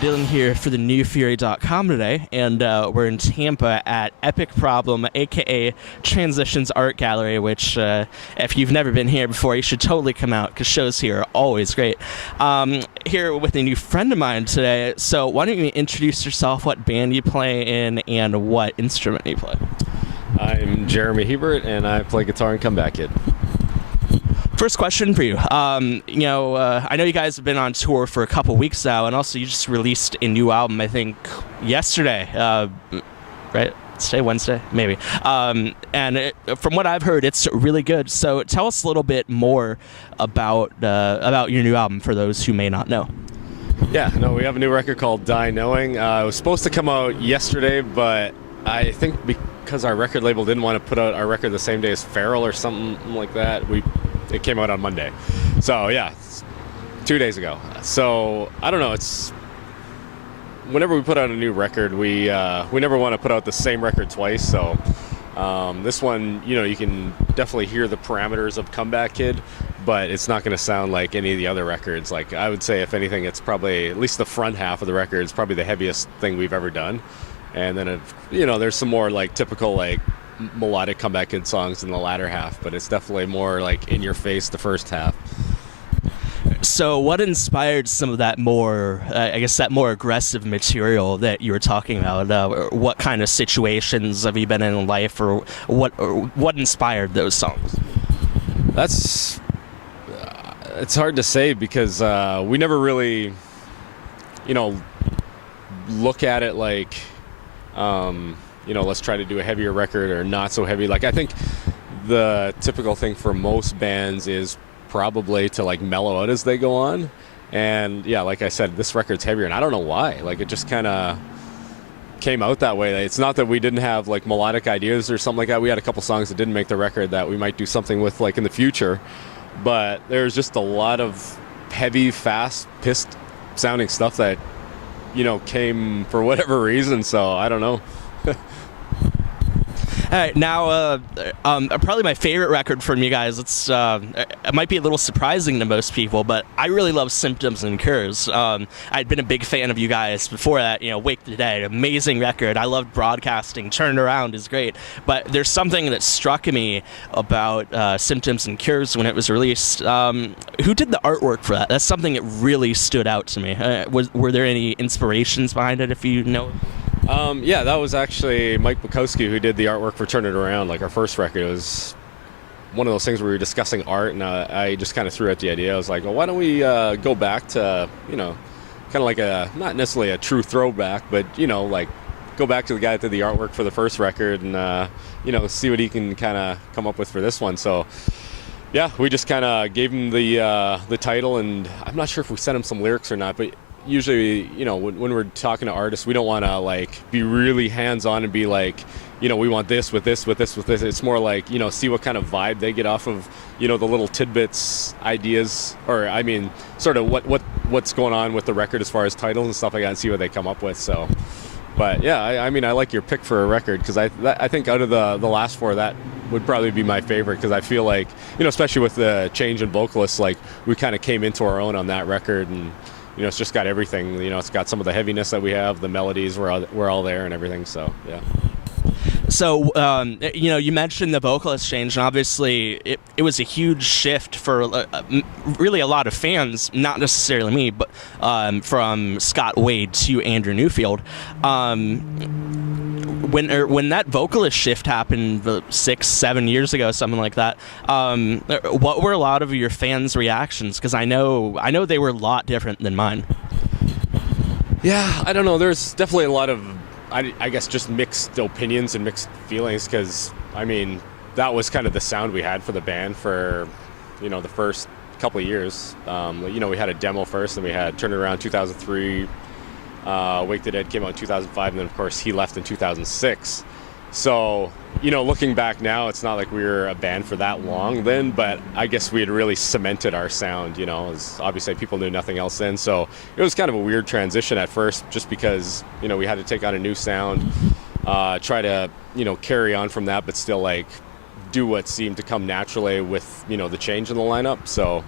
Dillon here for the newfury.com today, and we're in Tampa at Epic Problem, aka Transitions Art Gallery, which if you've never been here before, you should totally come out because shows here are always great. Here with a new friend of mine today, so why don't you introduce yourself, what band you play in, and what instrument you play? I'm Jeremy Hiebert, and I play guitar in Comeback Kid. First question for you. I know you guys have been on tour for a couple weeks now, and also you just released a new album, I think, yesterday, right? Today, Wednesday, maybe. From what I've heard, it's really good. So tell us a little bit more about your new album for those who may not know. Yeah, no, we have a new record called Die Knowing. It was supposed to come out yesterday, but I think because our record label didn't want to put out our record the same day as Feral or something like that, it came out on Monday. So yeah, 2 days ago. So I don't know, it's whenever we put out a new record, we never want to put out the same record twice. So this one, you can definitely hear the parameters of Comeback Kid, but it's not going to sound like any of the other records. Like, I would say, if anything, it's probably, at least the front half of the record is probably the heaviest thing we've ever done. And then there's some more like typical like melodic Comeback Kid songs in the latter half, but it's definitely more like in your face the first half. So what inspired some of that more, that more aggressive material that you were talking about? What kind of situations have you been in life, or what inspired those songs? It's hard to say because we never really, look at it like, let's try to do a heavier record or not so heavy. Like, I think the typical thing for most bands is probably to like mellow out as they go on. And yeah, like I said, this record's heavier, and I don't know why. Like, it just kind of came out that way. It's not that we didn't have like melodic ideas or something like that. We had a couple songs that didn't make the record that we might do something with like in the future, but there's just a lot of heavy, fast, pissed sounding stuff that came for whatever reason. So I don't know. All right, now probably my favorite record from you guys. It might be a little surprising to most people, but I really love Symptoms and Cures. I'd been a big fan of you guys before that. Wake the Dead, amazing record. I loved Broadcasting. Turned Around is great. But there's something that struck me about Symptoms and Cures when it was released. Who did the artwork for that? That's something that really stood out to me. Were there any inspirations behind it, if you know? Yeah, that was actually Mike Bukowski who did the artwork for Turn It Around, like our first record. It was one of those things where we were discussing art, and I just kind of threw out the idea. I was like, well, why don't we go back to, kind of like not necessarily a true throwback, but, like go back to the guy that did the artwork for the first record and, see what he can kind of come up with for this one. So, yeah, we just kind of gave him the title, and I'm not sure if we sent him some lyrics or not, but usually, when we're talking to artists, we don't want to like be really hands-on and be like, we want this with this with this with this. It's more like, see what kind of vibe they get off of, the little tidbits, ideas, or I mean, sort of what's going on with the record as far as titles and stuff like that, and see what they come up with. So, but yeah, I mean, I like your pick for a record because I think out of the last four, that would probably be my favorite, because I feel like, especially with the change in vocalists, like we kind of came into our own on that record, and it's just got everything. It's got some of the heaviness that we have, the melodies we're all there and everything. So yeah. So you mentioned the vocalist change, and obviously it was a huge shift for really a lot of fans, not necessarily me, but from Scott Wade to Andrew Newfield. when that vocalist shift happened 6-7 years ago, something like that, what were a lot of your fans' reactions? Because I know they were a lot different than mine. Yeah, I don't know. There's definitely a lot of, I guess, just mixed opinions and mixed feelings, because, I mean, that was kind of the sound we had for the band for, the first couple of years. We had a demo first, and we had Turn It Around 2003, Wake the Dead came out in 2005, and then, of course, he left in 2006. So, looking back now, it's not like we were a band for that long then, but I guess we had really cemented our sound, as obviously people knew nothing else then. So it was kind of a weird transition at first, just because, we had to take on a new sound, try to, carry on from that, but still, like, do what seemed to come naturally with, the change in the lineup. So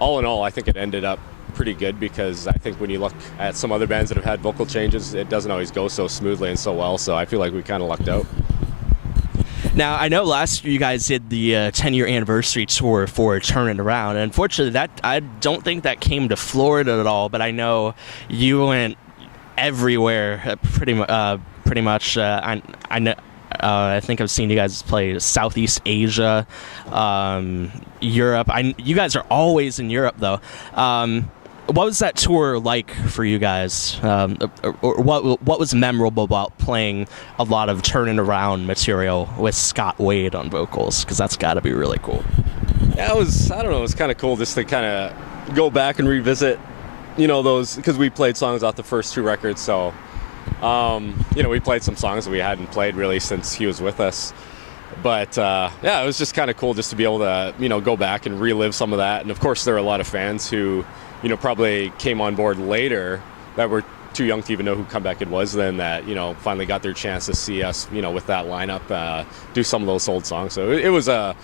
all in all, I think it ended up pretty good, because I think when you look at some other bands that have had vocal changes, it doesn't always go so smoothly and so well. So I feel like we kind of lucked out. Now, I know last year you guys did the 10-year anniversary tour for Turn It Around, and unfortunately, I don't think that came to Florida at all, but I know you went everywhere, pretty much. I know. I think I've seen you guys play Southeast Asia, Europe. You guys are always in Europe, though. What was that tour like for you guys? Or what was memorable about playing a lot of Turning Around material with Scott Wade on vocals? Because that's got to be really cool. Yeah, it was kind of cool just to kind of go back and revisit, those, because we played songs off the first two records. So, we played some songs that we hadn't played really since he was with us. But, it was just kind of cool just to be able to, go back and relive some of that. And, of course, there were a lot of fans who, probably came on board later that were too young to even know who Comeback Kid was then, that, finally got their chance to see us, with that lineup, do some of those old songs. So it was a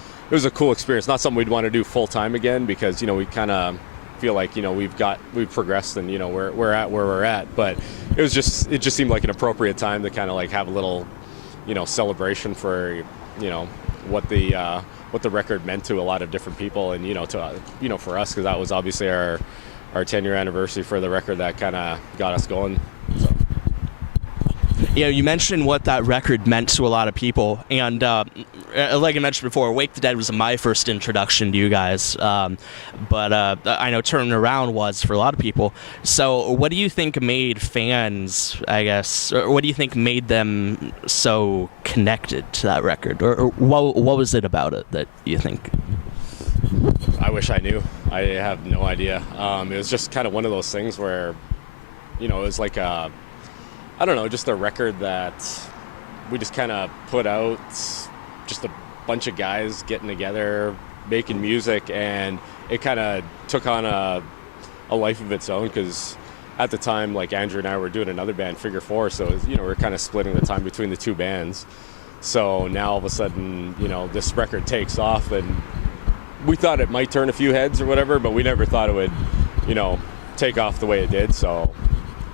cool experience. Not something we'd want to do full time again, because, we kind of feel like, we've progressed and, we're at where we're at. But it just seemed like an appropriate time to kind of like have a little, celebration for, what the record meant to a lot of different people, and for us, because that was obviously our 10-year anniversary for the record that kind of got us going. So. You mentioned what that record meant to a lot of people, and like I mentioned before, Wake the Dead was my first introduction to you guys, but I know Turn Around was for a lot of people. So what do you think made fans, I guess, or what do you think made them so connected to that record, or what was it about it that you think? I wish I knew. I have no idea. It was just kind of one of those things where, it was like I don't know, just a record that we just kind of put out, just a bunch of guys getting together, making music, and it kind of took on a life of its own, because at the time, like, Andrew and I were doing another band, Figure Four, so, we're kind of splitting the time between the two bands. So now all of a sudden, this record takes off, and we thought it might turn a few heads or whatever, but we never thought it would, take off the way it did. So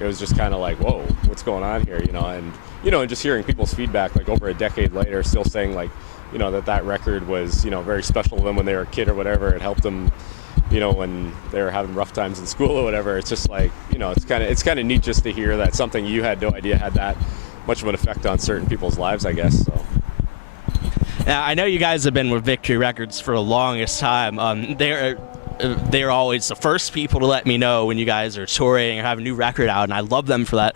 it was just kind of like, whoa, what's going on here, and just hearing people's feedback, like, over a decade later, still saying, like, that record was, very special to them when they were a kid or whatever. It helped them, when they were having rough times in school or whatever. It's just like, it's kind of neat just to hear that something you had no idea had that much of an effect on certain people's lives, I guess. So. Now, I know you guys have been with Victory Records for the longest time. They're always the first people to let me know when you guys are touring or have a new record out, and I love them for that.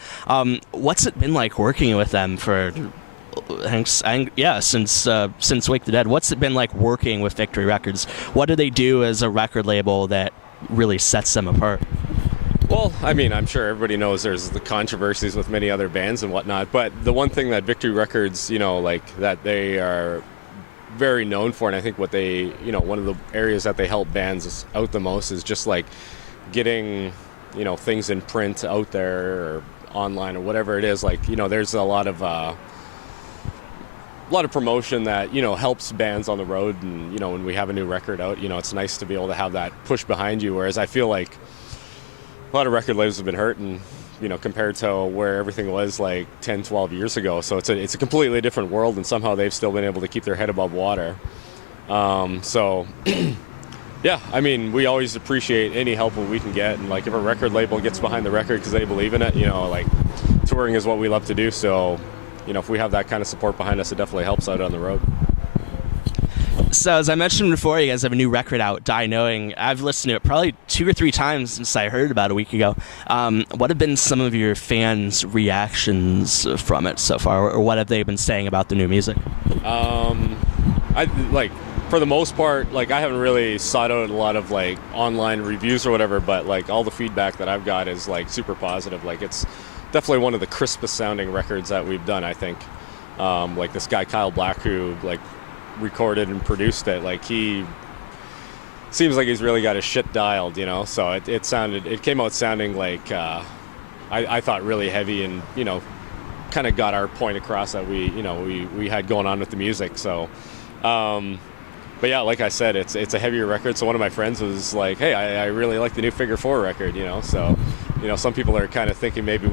What's it been like working with them for, since Wake the Dead? What's it been like working with Victory Records? What do they do as a record label that really sets them apart? Well, I mean, I'm sure everybody knows there's the controversies with many other bands and whatnot, but the one thing that Victory Records, that they are very known for, and I think what they, one of the areas that they help bands out the most is just like getting, things in print out there or online or whatever it is. Like, there's a lot of promotion that, helps bands on the road, and, when we have a new record out, it's nice to be able to have that push behind you, whereas I feel like a lot of record labels have been hurt, and compared to where everything was like 10, 12 years ago. So it's a completely different world, and somehow they've still been able to keep their head above water. So yeah, I mean, we always appreciate any help we can get, and like if a record label gets behind the record because they believe in it, like touring is what we love to do. So if we have that kind of support behind us, it definitely helps out on the road. So as I mentioned before, you guys have a new record out, Die Knowing. I've listened to it probably 2 or 3 times since I heard about it a week ago. What have been some of your fans' reactions from it so far, or what have they been saying about the new music? For the most part, I haven't really sought out a lot of online reviews or whatever, but all the feedback that I've got is super positive. It's definitely one of the crispest sounding records that we've done, I think. This guy Kyle Black, who recorded and produced it, he seems like he's really got his shit dialed, so it came out sounding I thought really heavy, and kind of got our point across that we had going on with the music. So but yeah, like I said, it's a heavier record. So one of my friends was like, hey, I really like the new Figure 4 record, so some people are kind of thinking maybe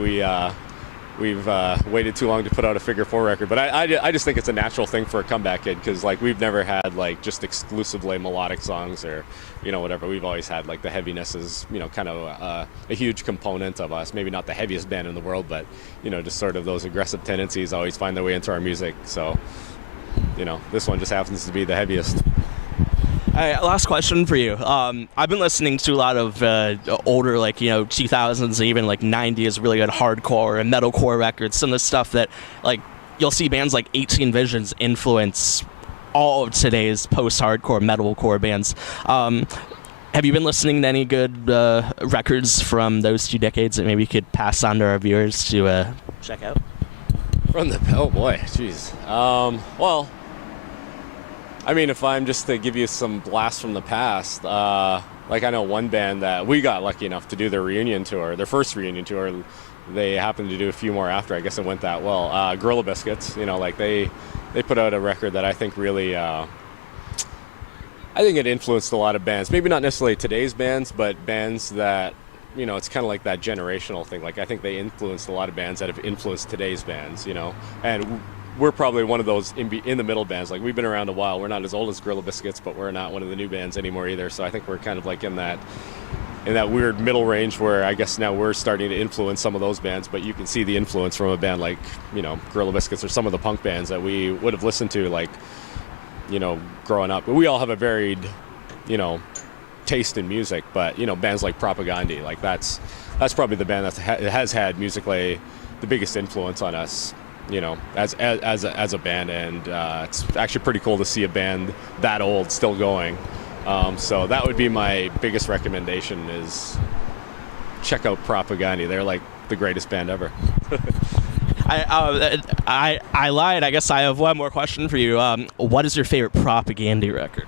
we've waited too long to put out a Figure 4 record, but I just think it's a natural thing for a comeback kid, because we've never had just exclusively melodic songs or whatever. We've always had the heaviness is kind of a huge component of us. Maybe not the heaviest band in the world, but just sort of those aggressive tendencies always find their way into our music. So this one just happens to be the heaviest. All right, last question for you. I've been listening to a lot of older, 2000s, even 90s, really good hardcore and metalcore records. Some of the stuff that, you'll see bands like 18 Visions influence all of today's post-hardcore metalcore bands. Have you been listening to any good records from those 2 decades that maybe you could pass on to our viewers to check out? Oh boy, jeez. Well, I mean, if I'm just to give you some blasts from the past, I know one band that we got lucky enough to do their reunion tour, their first reunion tour. They happened to do a few more after. I guess it went that well. Gorilla Biscuits, they put out a record that I think really, I think it influenced a lot of bands. Maybe not necessarily today's bands, but bands that, it's kind of like that generational thing. I think they influenced a lot of bands that have influenced today's bands, and we're probably one of those in the middle bands. We've been around a while. We're not as old as Gorilla Biscuits, but we're not one of the new bands anymore either. So I think we're kind of in that weird middle range where I guess now we're starting to influence some of those bands, but you can see the influence from a band like, Gorilla Biscuits or some of the punk bands that we would have listened to growing up. But we all have a varied, taste in music, but bands like Propaganda, that's probably the band that has had musically the biggest influence on us, as a band, and it's actually pretty cool to see a band that old still going. So that would be my biggest recommendation, is check out Propaganda. They're the greatest band ever. I lied. I guess I have one more question for you. What is your favorite Propaganda record?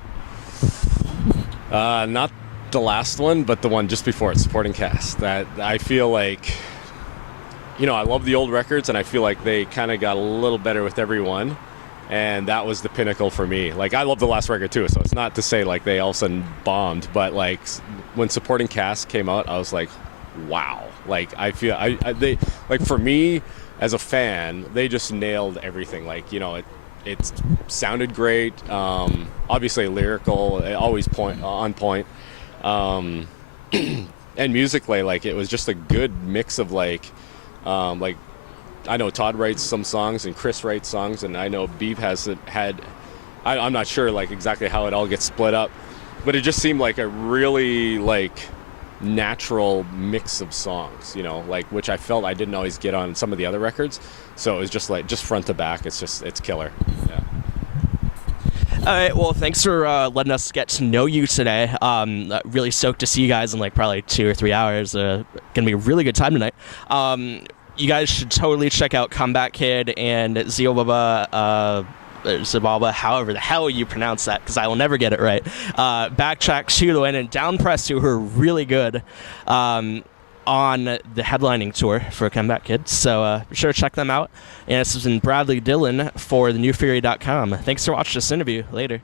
Not the last one, but the one just before it, Supporting Cast. That I feel I love the old records, and I feel they kind of got a little better with every one, and that was the pinnacle for me. I love the last record too, so it's not to say they all of a sudden bombed, but when Supporting Cast came out, I was wow. I feel they for me as a fan, they just nailed everything. It sounded great. Obviously lyrical, always on point. And musically, it was just a good mix of I know Todd writes some songs and Chris writes songs, and I know Beeb I'm not sure exactly how it all gets split up, but it just seemed like a really natural mix of songs, which I felt I didn't always get on some of the other records. So it was just front to back. it's killer. Yeah. All right, well, thanks for letting us get to know you today. Really stoked to see you guys in probably 2 or 3 hours. Gonna be a really good time tonight. You guys should totally check out Comeback Kid and Zababa, however the hell you pronounce that, because I will never get it right. Backtrack to the Win and Down Press, who are really good on the headlining tour for Comeback Kid. So be sure to check them out. And this has been Bradley Dillon for thenewfury.com. Thanks for watching this interview. Later.